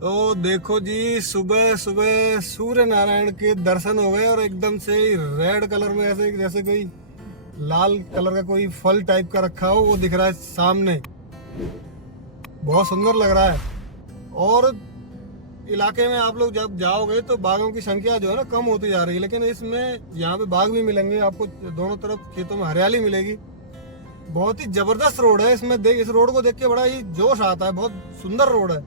तो देखो जी, सुबह सुबह सूर्य नारायण के दर्शन हो गए और एकदम से रेड कलर में ऐसे जैसे कोई लाल कलर का कोई फल टाइप का रखा हो वो दिख रहा है सामने। बहुत सुंदर लग रहा है। और इलाके में आप लोग जब जाओगे तो बाघों की संख्या जो है ना कम होती जा रही है, लेकिन इसमें यहाँ पे बाघ भी मिलेंगे आपको। दोनों तरफ खेतों में हरियाली मिलेगी। बहुत ही जबरदस्त रोड है। इसमें देख, इस रोड को देख के बड़ा ही जोश आता है। बहुत सुंदर रोड है।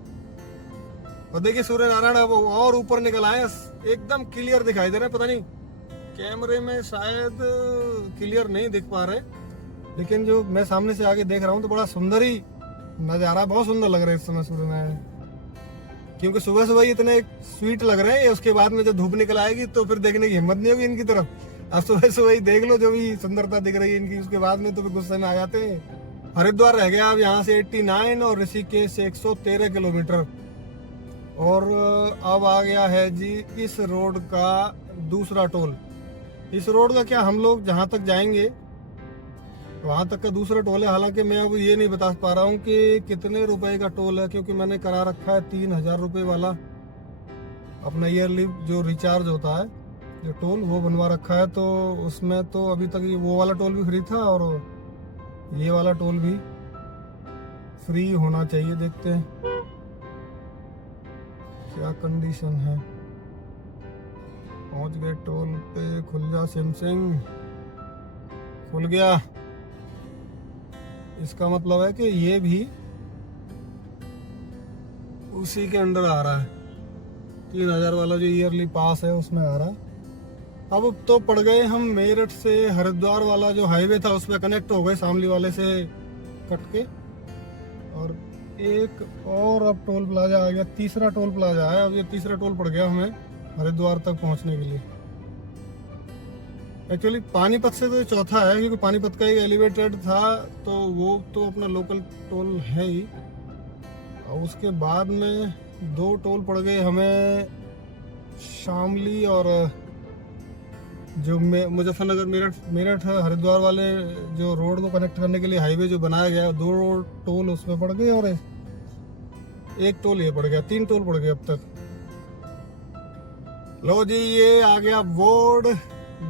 और देखिए सूर्य नारायण अब और ऊपर निकल आए, एकदम क्लियर दिखाई दे रहे हैं। पता नहीं कैमरे में शायद क्लियर नहीं दिख पा रहे, लेकिन जो मैं सामने से आगे देख रहा हूँ तो बड़ा सुंदर ही नजारा, बहुत सुंदर लग रहा है इस समय सूर्य नारायण। क्योंकि सुबह सुबह ही इतने स्वीट लग रहे हैं, उसके बाद में जब धूप निकल आएगी तो फिर देखने की हिम्मत नहीं होगी इनकी तरफ। अब सुबह सुबह ही देख लो जो भी सुंदरता दिख रही है इनकी, उसके बाद में तो फिर गुस्से में आ जाते हैं। हरिद्वार रह गया अब यहाँ से 89 और ऋषिकेश से 113 किलोमीटर। और अब आ गया है जी इस रोड का दूसरा टोल। इस रोड का क्या, हम लोग जहाँ तक जाएंगे वहाँ तक का दूसरा टोल है। हालांकि मैं अब ये नहीं बता पा रहा हूँ कि कितने रुपए का टोल है, क्योंकि मैंने करा रखा है 3000 रुपये वाला अपना ईयरली जो रिचार्ज होता है, जो टोल वो बनवा रखा है। तो उसमें तो अभी तक ये वो वाला टोल भी फ्री था और ये वाला टोल भी फ्री होना चाहिए। देखते हैं क्या कंडीशन है। पहुंच गए टोल पे। खुल जा सिमसिंग। खुल गया। इसका मतलब है कि ये भी उसी के अंडर आ रहा है। 3000 वाला जो ईयरली पास है उसमें आ रहा है। अब तो पड़ गए हम मेरठ से हरिद्वार वाला जो हाईवे था उसमें कनेक्ट हो गए, शामली वाले से कट के। और एक और अब टोल प्लाजा आ गया, तीसरा टोल प्लाजा है। अब ये तीसरा टोल पड़ गया हमें हरिद्वार तक पहुंचने के लिए। एक्चुअली पानीपत से तो ये चौथा है, क्योंकि पानीपत का एक एलिवेटेड था तो वो तो अपना लोकल टोल है ही। और उसके बाद में दो टोल पड़ गए हमें शामली और जो मुजफ्फरनगर मेरठ हरिद्वार वाले जो रोड को कनेक्ट करने के लिए हाईवे जो बनाया गया, दो टोल उसमें पड़ गए और एक टोल ये पड़ गया। 3 टोल पड़ गए अब तक। लो जी, ये आ गया board,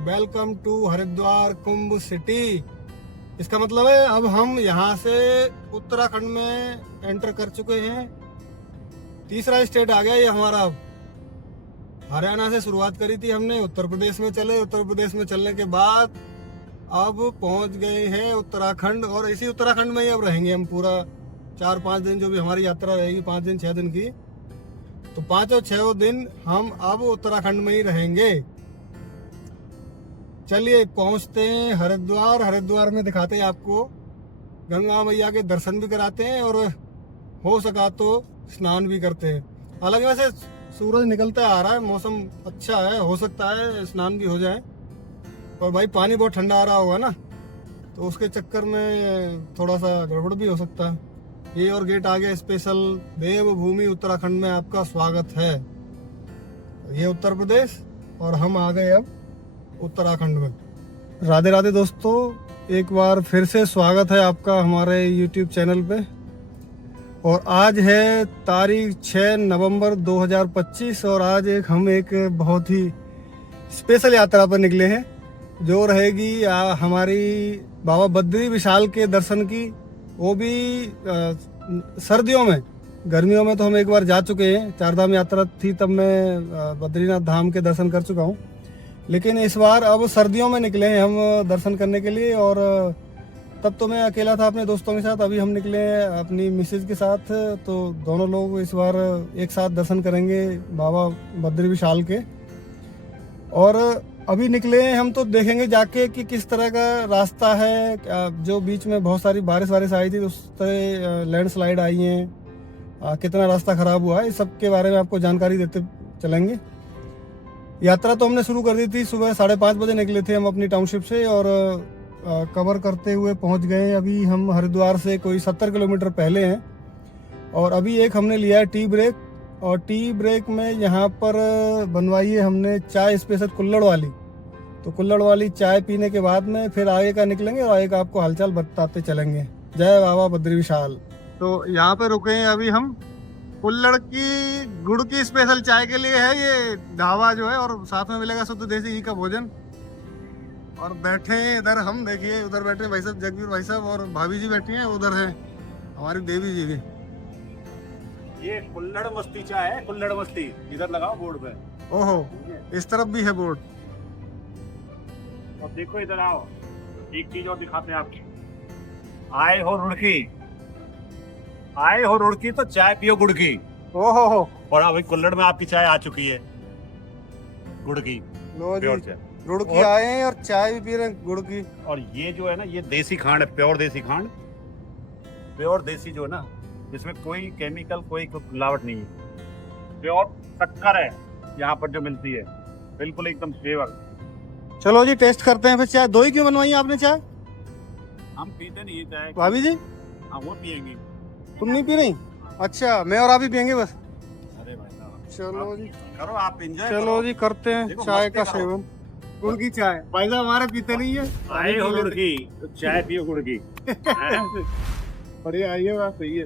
welcome to Haridwar Kumbh city. इसका मतलब है अब हम यहाँ से उत्तराखंड में एंटर कर चुके हैं। तीसरा स्टेट आ गया ये हमारा। अब हरियाणा से शुरुआत करी थी हमने, उत्तर प्रदेश में चले। उत्तर प्रदेश में चलने के बाद अब पहुंच गए हैं उत्तराखंड। और इसी उत्तराखंड में ही अब रहेंगे हम पूरा 4-5 दिन, जो भी हमारी यात्रा रहेगी 5 दिन 6 दिन की। तो 5 और 6 दिन हम अब उत्तराखंड में ही रहेंगे। चलिए पहुंचते हैं हरिद्वार। हरिद्वार में दिखाते हैं आपको, गंगा मैया के दर्शन भी कराते हैं और हो सका तो स्नान भी करते हैं। हालांकि वैसे सूरज निकलता आ रहा है, मौसम अच्छा है, हो सकता है स्नान भी हो जाए। और भाई पानी बहुत ठंडा आ रहा होगा ना, तो उसके चक्कर में थोड़ा सा गड़बड़ भी हो सकता है। ये और गेट आ गया स्पेशल, देवभूमि उत्तराखंड में आपका स्वागत है। ये उत्तर प्रदेश और हम आ गए अब उत्तराखंड में। राधे राधे दोस्तों, एक बार फिर से स्वागत है आपका हमारे YouTube चैनल पे। और आज है तारीख 6 नवंबर 2025 और आज हम एक बहुत ही स्पेशल यात्रा पर निकले हैं, जो रहेगी हमारी बाबा बद्री विशाल के दर्शन की। वो भी सर्दियों में। गर्मियों में तो हम एक बार जा चुके हैं, 4 धाम यात्रा थी तब मैं बद्रीनाथ धाम के दर्शन कर चुका हूँ। लेकिन इस बार अब सर्दियों में निकले हैं हम दर्शन करने के लिए। और तब तो मैं अकेला था अपने दोस्तों के साथ, अभी हम निकले हैं अपनी मिसेज के साथ। तो दोनों लोग इस बार एक साथ दर्शन करेंगे बाबा बद्री विशाल के। और अभी निकले हैं हम तो देखेंगे जाके कि किस तरह का रास्ता है। जो बीच में बहुत सारी बारिश आई थी, उस तरह लैंडस्लाइड आई हैं, कितना रास्ता खराब हुआ है, इस सब के बारे में आपको जानकारी देते चलेंगे। यात्रा तो हमने शुरू कर दी थी, सुबह 5:30 बजे निकले थे हम अपनी टाउनशिप से और कवर करते हुए पहुंच गए। अभी हम हरिद्वार से कोई 70 किलोमीटर पहले हैं। और अभी एक हमने लिया है टी ब्रेक, और टी ब्रेक में यहाँ पर बनवाई है हमने चाय स्पेशल कुल्हड़ वाली। तो कुल्हड़ वाली चाय पीने के बाद में फिर आगे का निकलेंगे और आगे का आपको हालचाल बताते चलेंगे। जय बाबा बद्री विशाल। तो यहाँ पे रुके हैं अभी हम कुल्हड़ की गुड़ की स्पेशल चाय के लिए है ये ढाबा जो है, और साथ में मिलेगा शुद्ध देसी घी का भोजन। और बैठे इधर हम, देखिए उधर बैठे भाई साहब जगवीर भाई साहब, और भाभी जी बैठी हैं, उधर है हमारी देवी जी भी। ये कुल्हड़ मस्ती चाय है, कुल्हड़ मस्ती, इधर लगाओ बोर्ड पे। ओहो, इस तरफ भी है बोर्ड। और देखो इधर आओ, एक चीज और दिखाते हैं आपको। आए हो रुड़की, आए हो रुड़की तो चाय पियो गुड़ की। ओहो हो, और अभी कुल्हड़ में आपकी चाय आ चुकी है गुड़ की, लो प्योर जी, चाय। रुड़की आए हैं और चाय भी पी रहे हैं गुड़ की। और ये जो है ना, ये देसी खांड है, प्योर देसी खांड, प्योर देसी जो है ना, इसमें कोई केमिकल कोई मिलावट नहीं है, प्योर शक्कर है यहाँ पर जो मिलती है, बिल्कुल एकदम प्योर। चलो जी टेस्ट करते हैं फिर चाय। दो ही क्यों बनवाई आपने चाय? हम पीते नहीं है चाय। भाभी जी हाँ वो पियेंगे। तुम नहीं पी रही? अच्छा, मैं और आप ही पियेंगे बस। अरे भाई साहब, चलो जी, करो आप एंजॉय। चलो जी करते हैं देखो, चाय मस्ती का करो। सेवन। गुड़ की चाय भाई साहब हमारे पीते नहीं है। आए हो गुड़ की तो चाय पियो गुड़ की। बढ़िया, आइए बात सही है।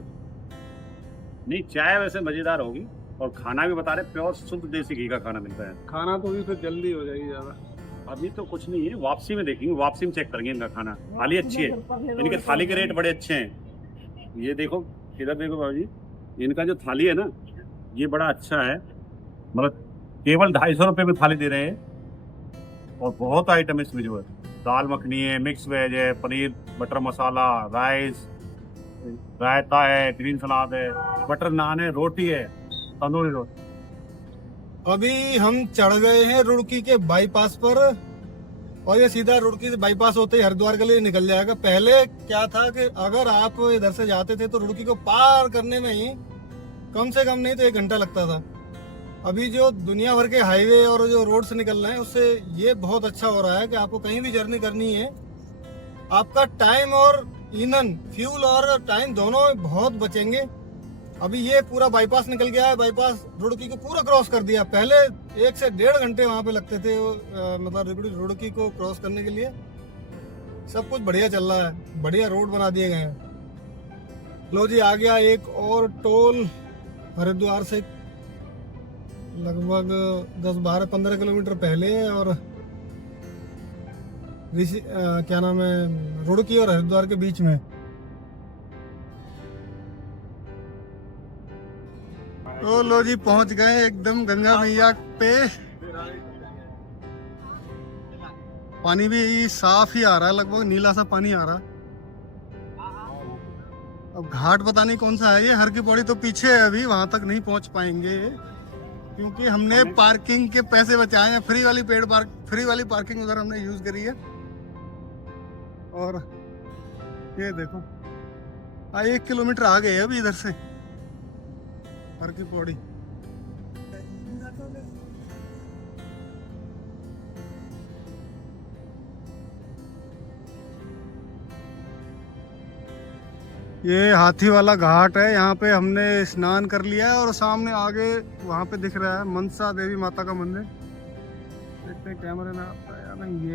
नहीं, चाय वैसे मजेदार होगी, और खाना भी बता रहे प्योर शुद्ध देसी घी का खाना मिलता है। खाना तो भी फिर जल्दी हो जाएगी ज्यादा। अभी तो कुछ नहीं है, वापसी में देखेंगे, वापसी में चेक करेंगे इनका खाना। थाली अच्छी है, इनके थाली के रेट बड़े अच्छे हैं। ये देखो, इधर देखो बाबू जी, इनका जो थाली है ना, ये बड़ा अच्छा है, मतलब केवल 250 रुपये में थाली दे रहे हैं, और बहुत आइटम इसमें जो है, दाल मखनी है, मिक्स वेज है, पनीर बटर मसाला, राइस, रायता है, ग्रीन सलाद है, बटर नान है, रोटी है, तंदूरी रोटी। अभी हम चढ़ गए हैं रुड़की के बाईपास पर, और ये सीधा रुड़की से बाईपास होते ही हरिद्वार के लिए निकल जाएगा। पहले क्या था कि अगर आप इधर से जाते थे तो रुड़की को पार करने में ही कम से कम नहीं तो 1 घंटा लगता था। अभी जो दुनिया भर के हाईवे और जो रोड से निकल रहे हैं, उससे ये बहुत अच्छा हो रहा है कि आपको कहीं भी जर्नी करनी है, आपका टाइम और ईंधन, फ्यूल और टाइम दोनों बहुत बचेंगे। अभी ये पूरा बाईपास निकल गया है, बाईपास रुड़की को पूरा क्रॉस कर दिया। पहले 1 से 1.5 घंटे वहां पे लगते थे मतलब रुड़की को क्रॉस करने के लिए। सब कुछ बढ़िया चल रहा है, बढ़िया रोड बना दिए गए हैं। लो जी, आ गया एक और टोल हरिद्वार से लगभग 10-12-15 किलोमीटर पहले है, और क्या नाम है, रुड़की और हरिद्वार के बीच में। तो लो जी पहुंच गए एकदम गंगा मैया पे। पानी भी साफ ही आ रहा है, लगभग नीला सा पानी आ रहा है। अब घाट पता नहीं कौन सा है ये, हर की पौड़ी तो पीछे है, अभी वहां तक नहीं पहुंच पाएंगे क्योंकि हमने पार्किंग के पैसे बचाए हैं। फ्री वाली पार्किंग उधर हमने यूज करी है। और ये देखो 1 किलोमीटर आ गए अभी इधर से हर की पौड़ी। ये हाथी वाला घाट है, यहाँ पे हमने स्नान कर लिया है, और सामने आगे वहाँ पे दिख रहा है मनसा देवी माता का मंदिर। देखते हैं कैमरे में आता है या नहीं।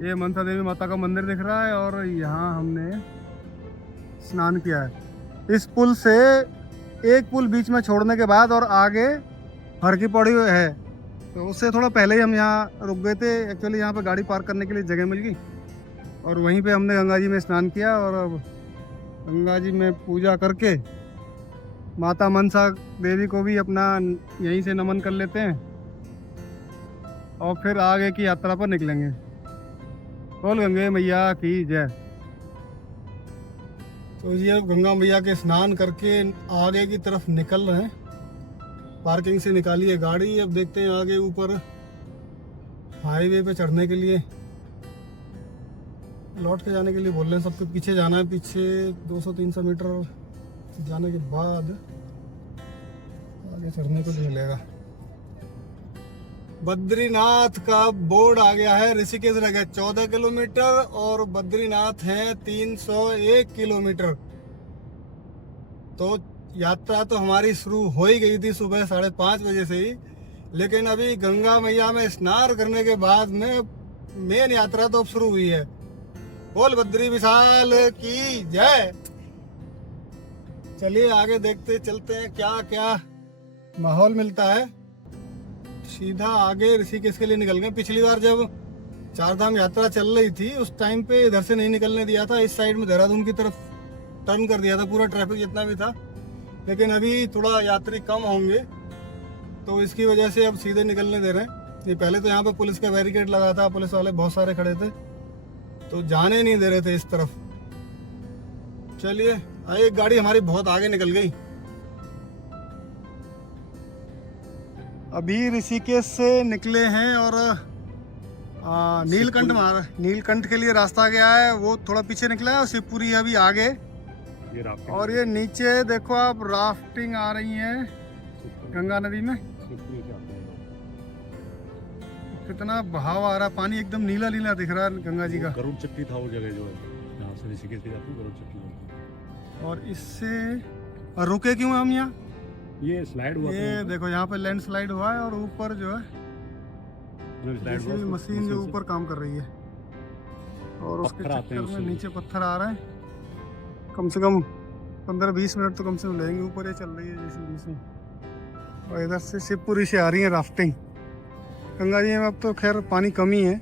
ये मनसा देवी माता का मंदिर दिख रहा है, और यहाँ हमने स्नान किया है। इस पुल से एक पुल बीच में छोड़ने के बाद और आगे हर की पौड़ी है, तो उससे थोड़ा पहले ही हम यहाँ रुक गए थे। एक्चुअली यहाँ पे गाड़ी पार्क करने के लिए जगह मिल गई, और वहीं पे हमने गंगा जी में स्नान किया, और अब गंगा जी में पूजा करके माता मनसा देवी को भी अपना यहीं से नमन कर लेते हैं, और फिर आगे की यात्रा पर निकलेंगे। बोल गंगे मैया की जय। तो ये अब गंगा मैया के स्नान करके आगे की तरफ निकल रहे हैं। पार्किंग से निकाली है गाड़ी, अब देखते हैं आगे ऊपर हाईवे पे चढ़ने के लिए, लौट के जाने के लिए बोल रहे हैं। सबके पीछे जाना है, पीछे 200-300 मीटर जाने के बाद आगे चढ़ने को भी मिलेगा। बद्रीनाथ का बोर्ड आ गया है, ऋषिकेश रह गया 14 किलोमीटर, और बद्रीनाथ है 301 किलोमीटर। तो यात्रा तो हमारी शुरू हो ही गई थी सुबह 5:30 बजे से ही, लेकिन अभी गंगा मैया में स्नान करने के बाद में मेन यात्रा तो अब शुरू हुई है। बोल बद्री विशाल की जय। चलिए आगे देखते चलते हैं क्या क्या माहौल मिलता है। सीधा आगे ऋषिकेश के लिए निकल गए। पिछली बार जब चारधाम यात्रा चल रही थी उस टाइम पे इधर से नहीं निकलने दिया था, इस साइड में देहरादून की तरफ टर्न कर दिया था पूरा ट्रैफिक जितना भी था। लेकिन अभी थोड़ा यात्री कम होंगे तो इसकी वजह से अब सीधे निकलने दे रहे हैं। ये पहले तो यहाँ पे पुलिस का बैरिकेड लगा था, पुलिस वाले बहुत सारे खड़े थे तो जाने नहीं दे रहे थे इस तरफ। चलिए एक गाड़ी हमारी बहुत आगे निकल गई। अभी ऋषिकेश से निकले हैं और नीलकंठ के लिए रास्ता गया है, वो थोड़ा पीछे निकला है और शिवपुरी अभी आगे। और ये नीचे देखो आप राफ्टिंग आ रही है गंगा नदी में। कितना बहाव आ रहा है, पानी एकदम नीला नीला दिख रहा है गंगा जी का। गरुड़ चट्टी था वो जगह जो है जहाँ से ऋषिकेश से जाती है, गरुड़ चट्टी। और इससे और रुके क्यों हम यहाँ? ये स्लाइड हुआ, ये देखो यहाँ पे लैंड स्लाइड हुआ है और ऊपर जो है मशीन जो ऊपर काम कर रही है और उसके चक्कर में नीचे पत्थर आ रहे हैं। कम से कम 15-20 मिनट तो कम से कम लगेंगे। ऊपर ये चल रही है जैसे और इधर से शिवपुरी से आ रही है राफ्टिंग। गंगा जी में अब तो खैर पानी कम ही है,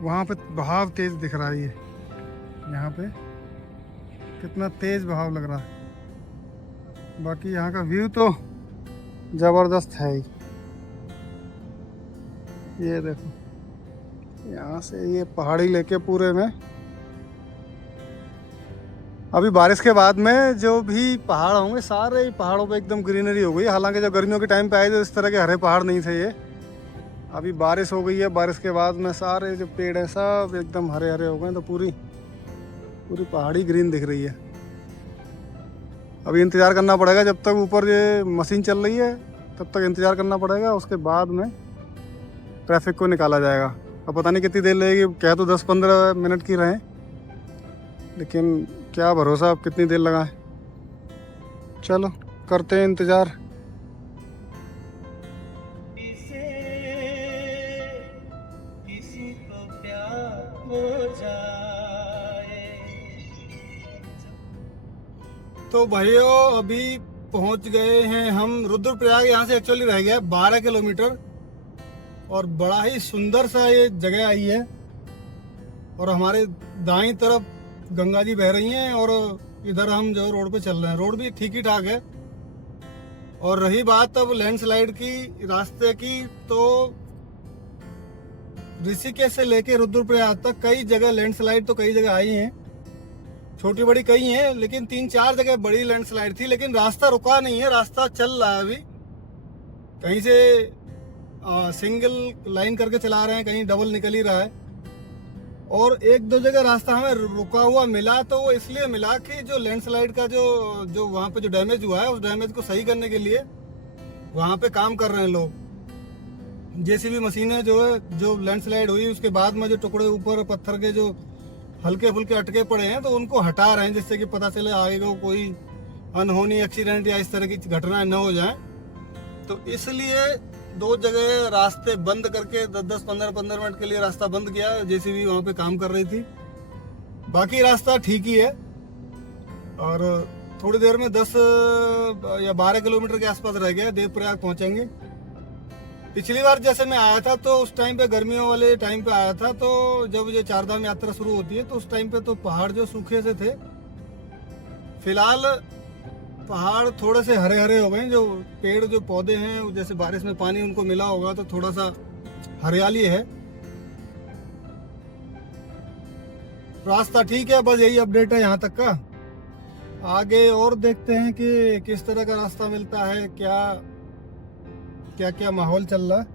वहाँ पे बहाव तेज दिख रहा है। ये यहाँ पे कितना तेज बहाव लग रहा है। बाकी यहाँ का व्यू तो जबरदस्त है ही। ये देखो यहाँ से ये पहाड़ी लेके पूरे में। अभी बारिश के बाद में जो भी पहाड़ होंगे सारे ही पहाड़ों पे एकदम ग्रीनरी हो गई। हालांकि जब गर्मियों के टाइम पे आए थे इस तरह के हरे पहाड़ नहीं थे ये। अभी बारिश हो गई है, बारिश के बाद में सारे जो पेड़ हैं सब एकदम हरे हरे हो गए, तो पूरी पहाड़ी ग्रीन दिख रही है। अभी इंतज़ार करना पड़ेगा जब तक ऊपर ये मशीन चल रही है, तब तक इंतज़ार करना पड़ेगा। उसके बाद में ट्रैफिक को निकाला जाएगा। अब पता नहीं कितनी देर लगेगी, क्या तो 10-15 मिनट की रहें, लेकिन क्या भरोसा अब कितनी देर लगा है। चलो करते हैं इंतज़ार। तो भाइयों अभी पहुंच गए हैं हम रुद्रप्रयाग। यहाँ से एक्चुअली रह गया 12 किलोमीटर और बड़ा ही सुंदर सा ये जगह आई है। और हमारे दाईं तरफ गंगा जी बह रही हैं और इधर हम जो रोड पे चल रहे हैं। रोड भी ठीक ही ठाक है। और रही बात अब लैंडस्लाइड की रास्ते की, तो ऋषिकेश से लेके रुद्रप्रयाग तक कई जगह लैंडस्लाइड तो कई जगह आई हैं, छोटी बड़ी कई हैं, लेकिन 3-4 जगह बड़ी लैंडस्लाइड थी। लेकिन रास्ता रुका नहीं है, रास्ता चल रहा है। अभी कहीं से सिंगल लाइन करके चला रहे हैं, कहीं डबल निकल ही रहा है। और 1-2 जगह रास्ता हमें रुका हुआ मिला, तो वो इसलिए मिला कि जो लैंडस्लाइड का जो वहाँ पे जो डैमेज हुआ है उस डैमेज को सही करने के लिए वहाँ पे काम कर रहे हैं लोग। जेसीबी मशीनें जो है, जो लैंडस्लाइड हुई उसके बाद में जो टुकड़े ऊपर पत्थर के जो हल्के फुल्के अटके पड़े हैं तो उनको हटा रहे हैं, जिससे कि पता चले आगे को कोई अनहोनी एक्सीडेंट या इस तरह की घटनाएं न हो जाएं। तो इसलिए 2 जगह रास्ते बंद करके 10-10, 15-15 मिनट के लिए रास्ता बंद किया। जेसीबी वहाँ पे काम कर रही थी। बाकी रास्ता ठीक ही है और थोड़ी देर में 10 या 12 किलोमीटर के आसपास रह गया, देवप्रयाग पहुँचेंगे। पिछली बार जैसे मैं आया था तो उस टाइम पे गर्मियों वाले टाइम पे आया था, तो जब ये चारधाम यात्रा शुरू होती है तो उस टाइम पे तो पहाड़ जो सूखे से थे। फिलहाल पहाड़ थोड़े से हरे हरे हो गए, जो पेड़ जो पौधे हैं जैसे बारिश में पानी उनको मिला होगा तो थोड़ा सा हरियाली है। रास्ता ठीक है, बस यही अपडेट है यहाँ तक का। आगे और देखते हैं कि किस तरह का रास्ता मिलता है, क्या क्या माहौल चल रहा है।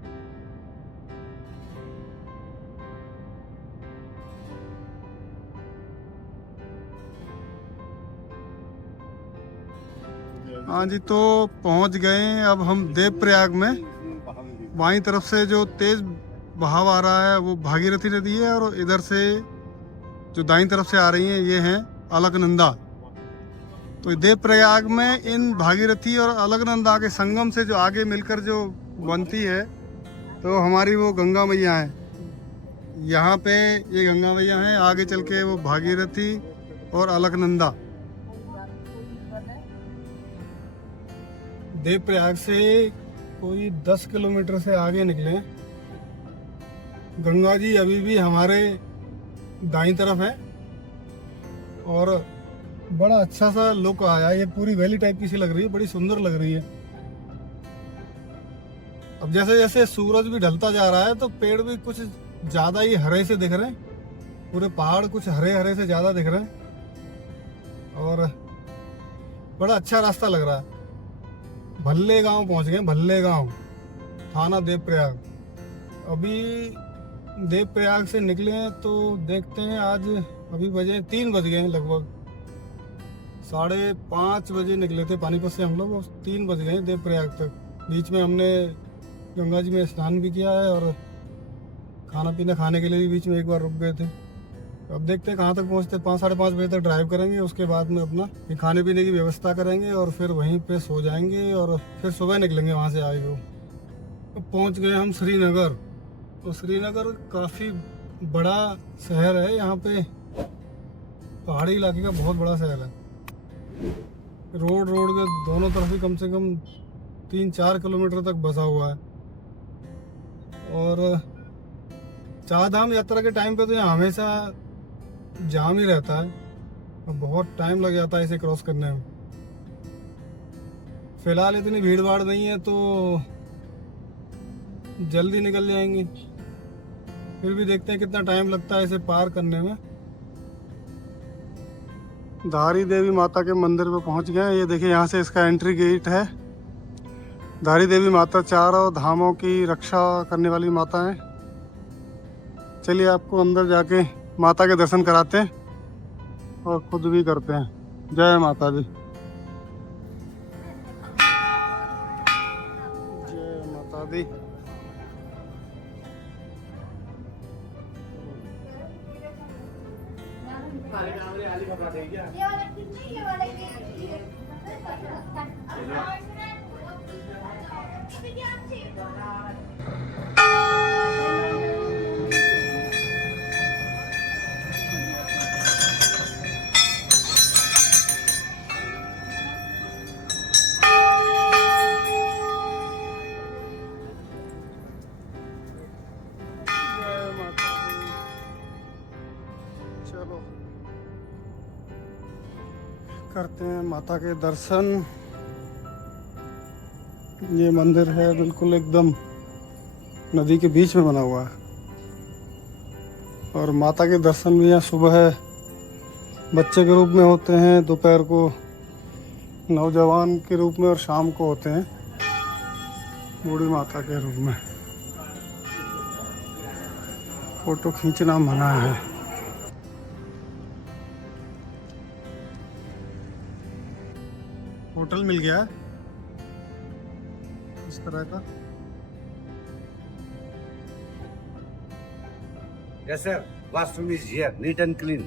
हाँ जी, तो पहुंच गए हैं अब हम देवप्रयाग में। बाईं तरफ से जो तेज बहाव आ रहा है वो भागीरथी नदी है और इधर से जो दाईं तरफ से आ रही हैं ये हैं अलकनंदा। तो देवप्रयाग में इन भागीरथी और अलकनंदा के संगम से जो आगे मिलकर जो बनती है तो हमारी वो गंगा मैया है। यहाँ पे ये गंगा मैया हैं, आगे चल के वो भागीरथी और अलकनंदा। देवप्रयाग से कोई 10 किलोमीटर से आगे निकले। गंगा जी अभी भी हमारे दाईं तरफ है और बड़ा अच्छा सा लुक आया। ये पूरी वैली टाइप की सी लग रही है, बड़ी सुंदर लग रही है। अब जैसे जैसे सूरज भी ढलता जा रहा है तो पेड़ भी कुछ ज्यादा ही हरे से दिख रहे हैं, पूरे पहाड़ कुछ हरे हरे से ज्यादा दिख रहे हैं और बड़ा अच्छा रास्ता लग रहा है। भल्ले गांव पहुंच गए, भल्ले गांव, थाना देवप्रयाग। अभी देवप्रयाग से निकले हैं तो देखते हैं, आज अभी बजे 3 बज गए हैं लगभग। 5:30 बजे निकले थे पानीपत से हम लोग और 3 बज गए देवप्रयाग तक। बीच में हमने गंगा जी में स्नान भी किया है और खाना पीना खाने के लिए भी बीच में एक बार रुक गए थे। अब देखते हैं कहाँ तक पहुँचते। 5 साढ़े 5 बजे तक ड्राइव करेंगे, उसके बाद में अपना खाने पीने की व्यवस्था करेंगे और फिर वहीं पे सो जाएंगे और फिर सुबह निकलेंगे वहाँ से आए हुए। तो पहुँच गए हम श्रीनगर। तो श्रीनगर काफ़ी बड़ा शहर है, यहाँ पे पहाड़ी इलाके का बहुत बड़ा शहर है। रोड के दोनों तरफ ही कम से कम 3-4 किलोमीटर तक बसा हुआ है और चार धाम यात्रा के टाइम पे तो यहाँ हमेशा जाम ही रहता है और बहुत टाइम लग जाता है इसे क्रॉस करने में। फिलहाल इतनी भीड़ भाड़ नहीं है तो जल्दी निकल जाएंगे, फिर भी देखते हैं कितना टाइम लगता है इसे पार करने में। धारी देवी माता के मंदिर पे पहुंच गए हैं। ये देखिए यहाँ से इसका एंट्री गेट है। धारी देवी माता चारों धामों की रक्षा करने वाली माता है। चलिए आपको अंदर जाके माता के दर्शन कराते हैं और खुद भी करते हैं। जय माता दी, जय माता दी। चलो करते हैं माता के दर्शन। ये मंदिर है बिल्कुल एकदम नदी के बीच में बना हुआ है और माता के दर्शन भी यहाँ सुबह बच्चे के रूप में होते हैं, दोपहर को नौजवान के रूप में और शाम को होते हैं बूढ़ी माता के रूप में। फोटो खींचना मना है। होटल मिल गया है इस तरह का। Yes, sir. Washroom is here, neat and clean.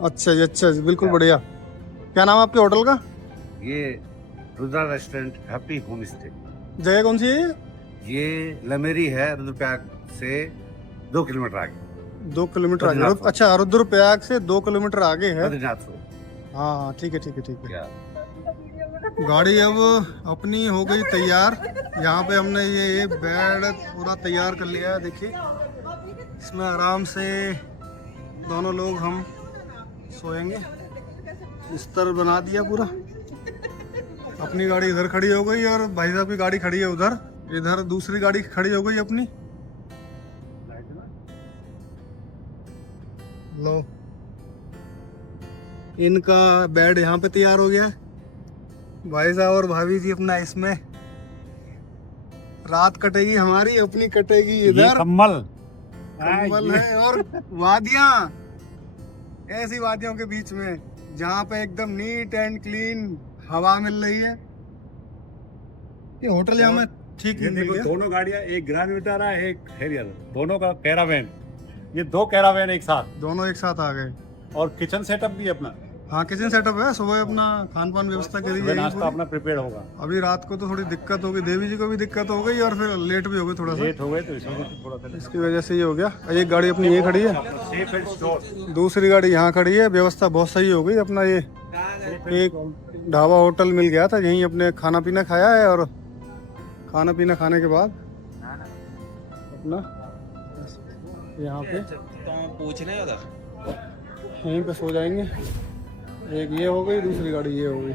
अच्छा जी, अच्छा जी, बिल्कुल बढ़िया। क्या नाम है आपके होटल का? ये Rudra restaurant happy home stay. जगह कौन सी है? ये लमेरी है, रुद्रप्रयाग से 2 किलोमीटर आगे। 2 किलोमीटर आगे? बद्रीनाथ। अच्छा, रुद्रप्रयाग से 2 किलोमीटर आगे है। बद्रीनाथ रोड। हाँ ठीक है, ठीक है, ठीक है। Yeah. गाड़ी अब अपनी हो गई तैयार। यहाँ पे हमने ये बेड पूरा तैयार कर लिया है। देखिए इसमें आराम से दोनों लोग हम सोएंगे। बिस्तर बना दिया पूरा। अपनी गाड़ी इधर खड़ी हो गई और भाई साहब की गाड़ी खड़ी है उधर। इधर दूसरी गाड़ी खड़ी हो गई अपनी। लो, इनका बेड यहाँ पे तैयार हो गया है। भाई साहब और भाभी जी अपना इसमें रात कटेगी, हमारी अपनी कटेगी इधर। कम्बल कंबल है और वादियां, ऐसी वादियों के बीच में जहाँ पे एकदम नीट एंड क्लीन हवा मिल रही है। ये होटल यहाँ में ठीक ये मिल देखो गया। दोनों गाड़ियाँ, एक ग्रैंड विटारा एक हैरियर, दोनों का कैरावैन। ये 2 कैरावैन एक साथ दोनों एक साथ आ गए और किचन सेटअप भी अपना। हाँ किचन सेटअप है। सुबह अपना खान पान व्यवस्था करी सुबह जाएगी नाश्ता पूरी। अपना प्रिपेयर होगा। अभी रात को तो थोड़ी दिक्कत होगी, देवी जी को भी दिक्कत हो गई और फिर लेट भी हो गई थोड़ा सा। लेट हो गए तो इसमें थोड़ा सा इसकी वजह से ये हो गया। एक गाड़ी अपनी ये खड़ी है, सेफ एंड स्टोर। दूसरी गाड़ी यहाँ खड़ी है। व्यवस्था बहुत सही हो गई। अपना ये एक ढाबा होटल मिल गया था, यहीं अपने खाना पीना खाया है और खाना पीना खाने के बाद अपना यहाँ पे पूछ रहे उधर यहीं पे सो जाएंगे। एक ये हो गई, दूसरी गाड़ी ये हो गई।